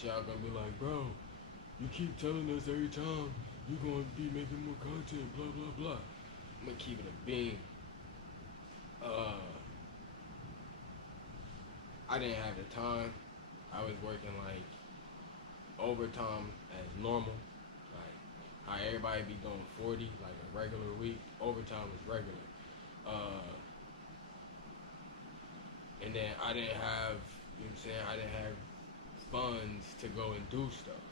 bunch of y'all gonna be like, bro, you keep telling us every time you gonna be making more content, blah blah blah. I'm gonna keep it a beam. I didn't have the time. I was working like overtime as normal, like how everybody be doing 40, like a regular week. Overtime was regular. And then I didn't have, you know what I'm saying, I didn't have funds to go and do stuff.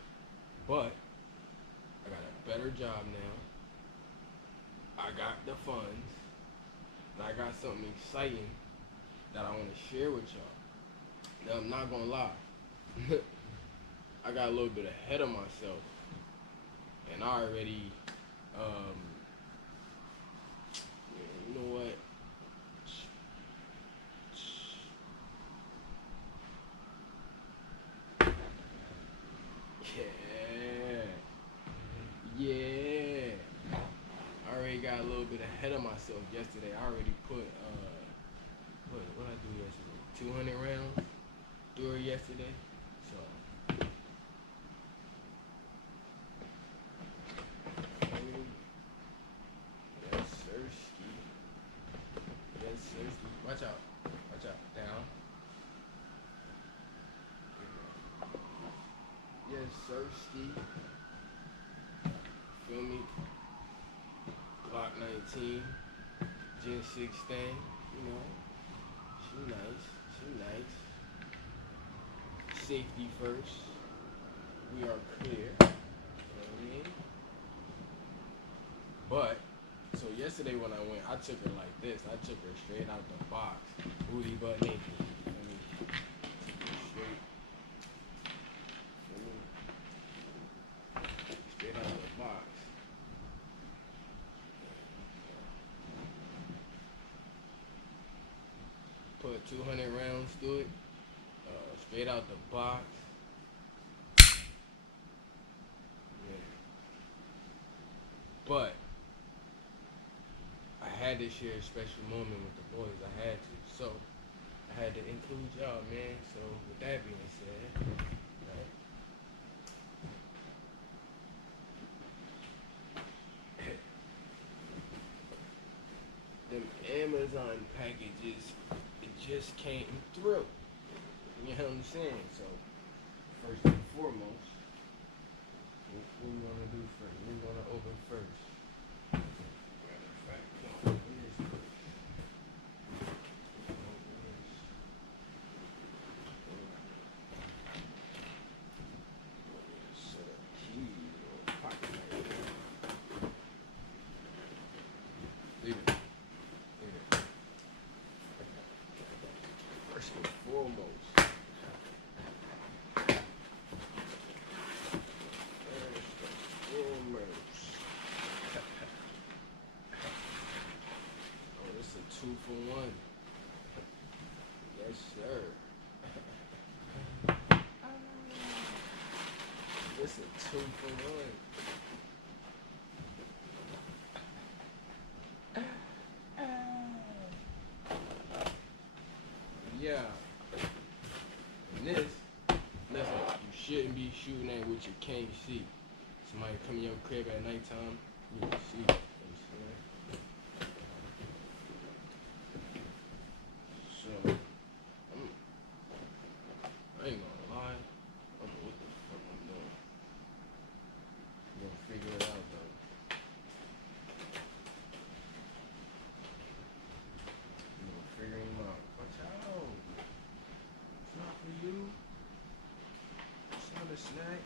But I got a better job now. I got the funds. And I got something exciting that I want to share with y'all. Now, I'm not going to lie. I got a little bit ahead of myself. And I already, you know what? Yeah. I already got a little bit ahead of myself yesterday. I already put, what I do yesterday? 200 rounds through it yesterday. So, yes, sirski. Yes, sirski. Watch out. Watch out. Down. Yes, sirski. Feel me? Glock 19. Gen 6 thing. You know. She nice. She nice. Safety first. We are clear. You know what I mean? But, so yesterday when I went, I took her like this. I took her straight out the box. Booty butt naked. I mean, took her straight out the box. Put 200 rounds through it. Straight out the box. Yeah. But I had to share a special moment with the boys. I had to. So I had to include y'all, man. So with that being said, right? Them Amazon packages, it just came through. You know what I'm saying? So first and foremost, what we gonna do first? We're gonna open first. Matter of fact, no, open this first. Open this. Set up key or pocket right there. Leave it. Leave it. First and foremost. Oh, this is a 2-for-1. Yes, sir. This is a 2-for-1. Yeah. And this, listen, you shouldn't be shooting at what you can't see. Somebody come in your crib at nighttime, you can see. You know what I'm saying? So, I ain't gonna lie. I don't know what the fuck I'm doing. I'm gonna figure it out though. I'm gonna figure him out. Watch out. It's not for you. It's not a snack.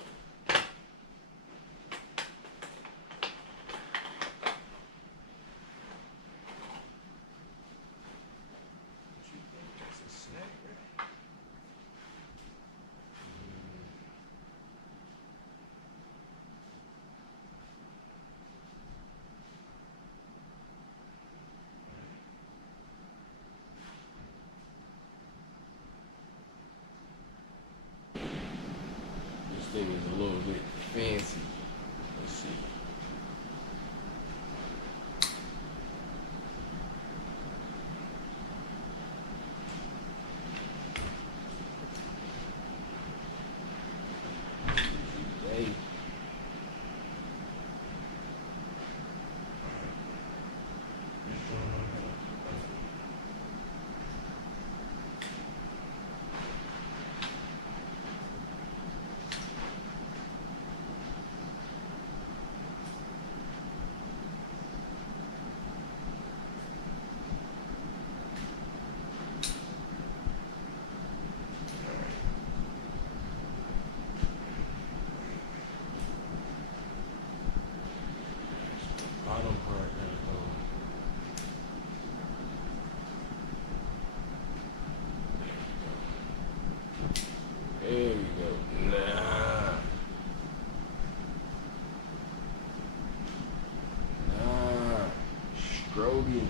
Groby.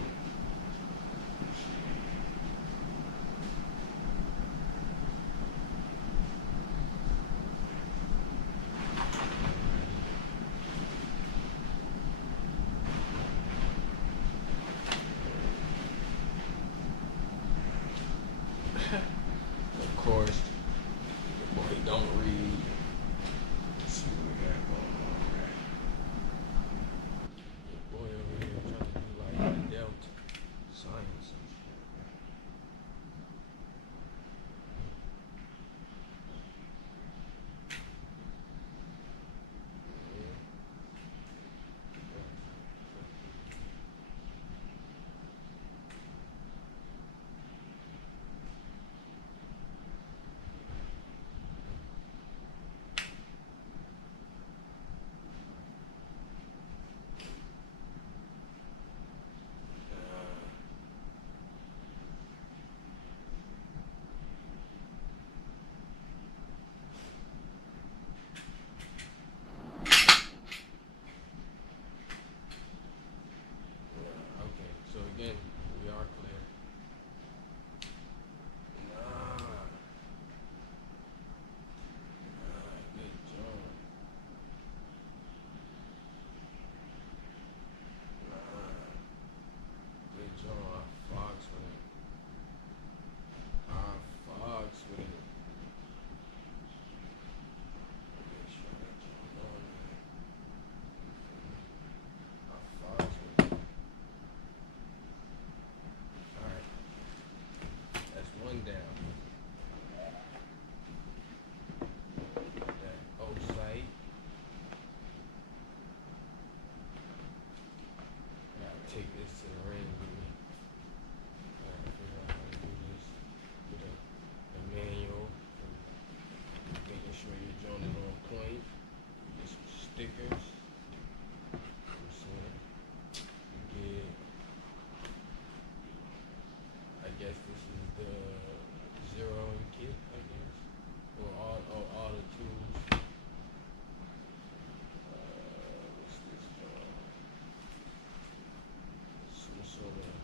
Of course, the boy don't read. Let's see what we got going on, right? The boy over here trying to do like adult science and shit. Okay, so again, we are clear. Nah, good job. Nah, good job. Fox with it. Fox with it. Make sure that you're on there. Fox with it. Alright, that's one down. That O site. I gotta take this to the ring with me. Gotta figure out how to do this with a manual. Making sure your joint is on point. Get some stickers. So you get, I guess this is the zeroing kit, I guess. Or all the tools. What's this joint? Some sort of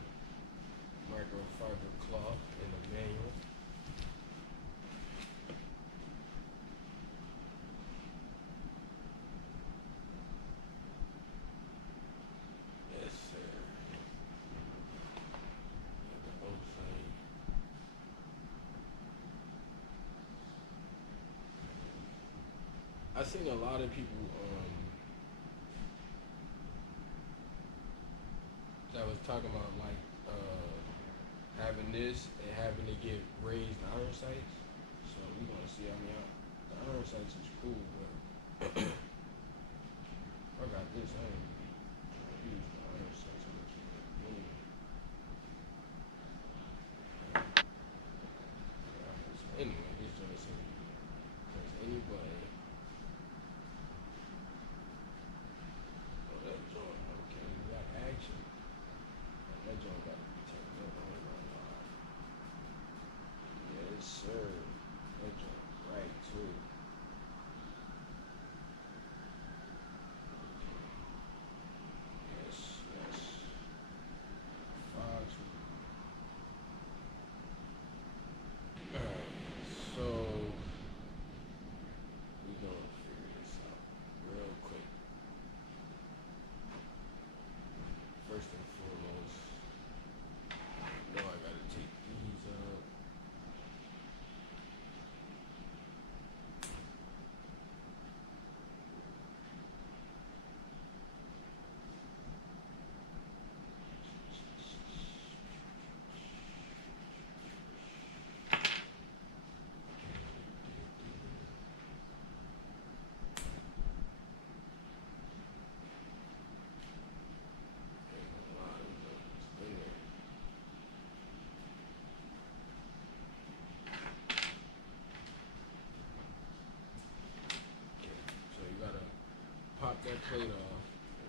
microfiber cloth in the manual. Yes, sir. The outside. I seen a lot of people that was talking about like having this and having to get raised iron sights. So we gonna see. I mean, the iron sights is cool, but I got this. I ain't gonna use the iron sights. I'm gonna keep it moving. So anyway, this joint says press any button. Oh, that joint. Okay, we got action. That joint got to be turned up. I ain't gonna lie. Yes, sir. That joint right too. Yes, yes. Fox. Alright, so we gonna figure this out real quick. First and foremost, I gotta take these out. So you gotta pop that plate off.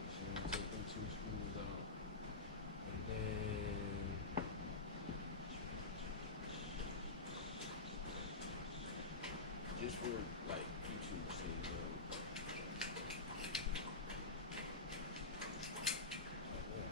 So you take them two screws out. And then just for like YouTube sake, like that.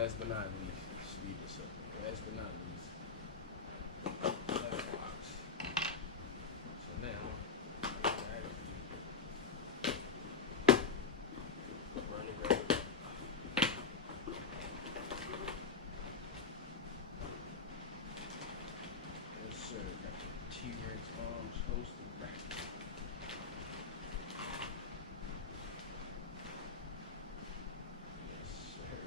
last but not least, speed this up. Last but not least, last box. So now, run and grab it. Yes, sir. Got the T-Rex arms hosted back. Yes, sir.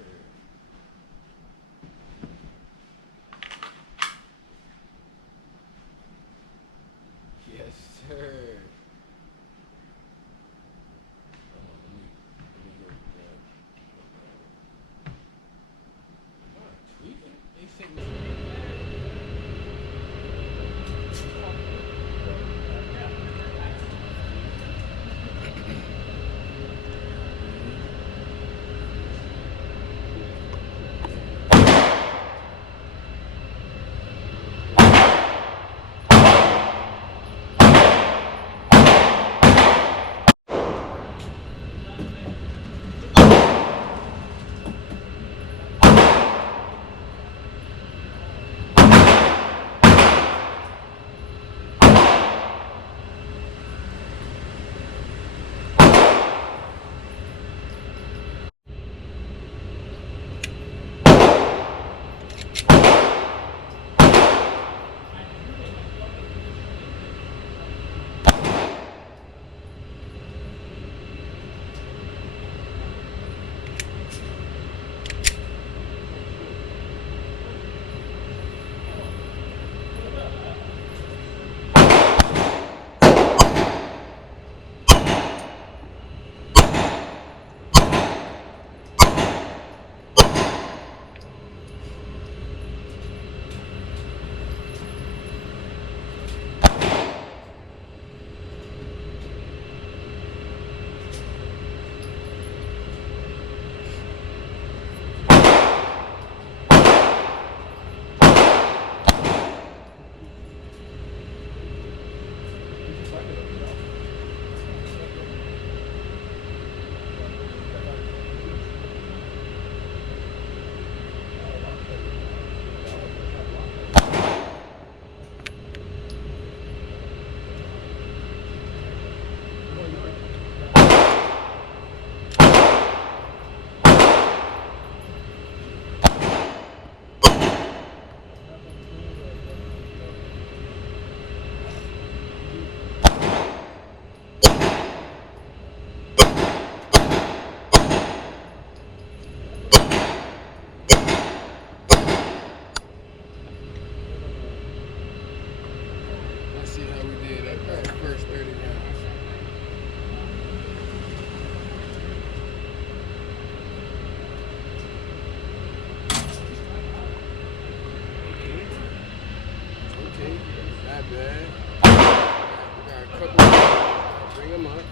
Yes, sir. Hold on, let me go grab. Am I tweaking? They sent me. Let's see how we did at the first 30 rounds. Okay, not bad. We got a couple. Bring them up.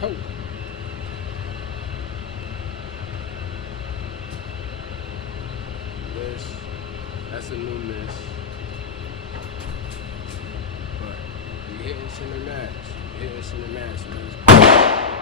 Ho. Miss. That's a new miss. But we hitting center mass. We hitting center mass, man.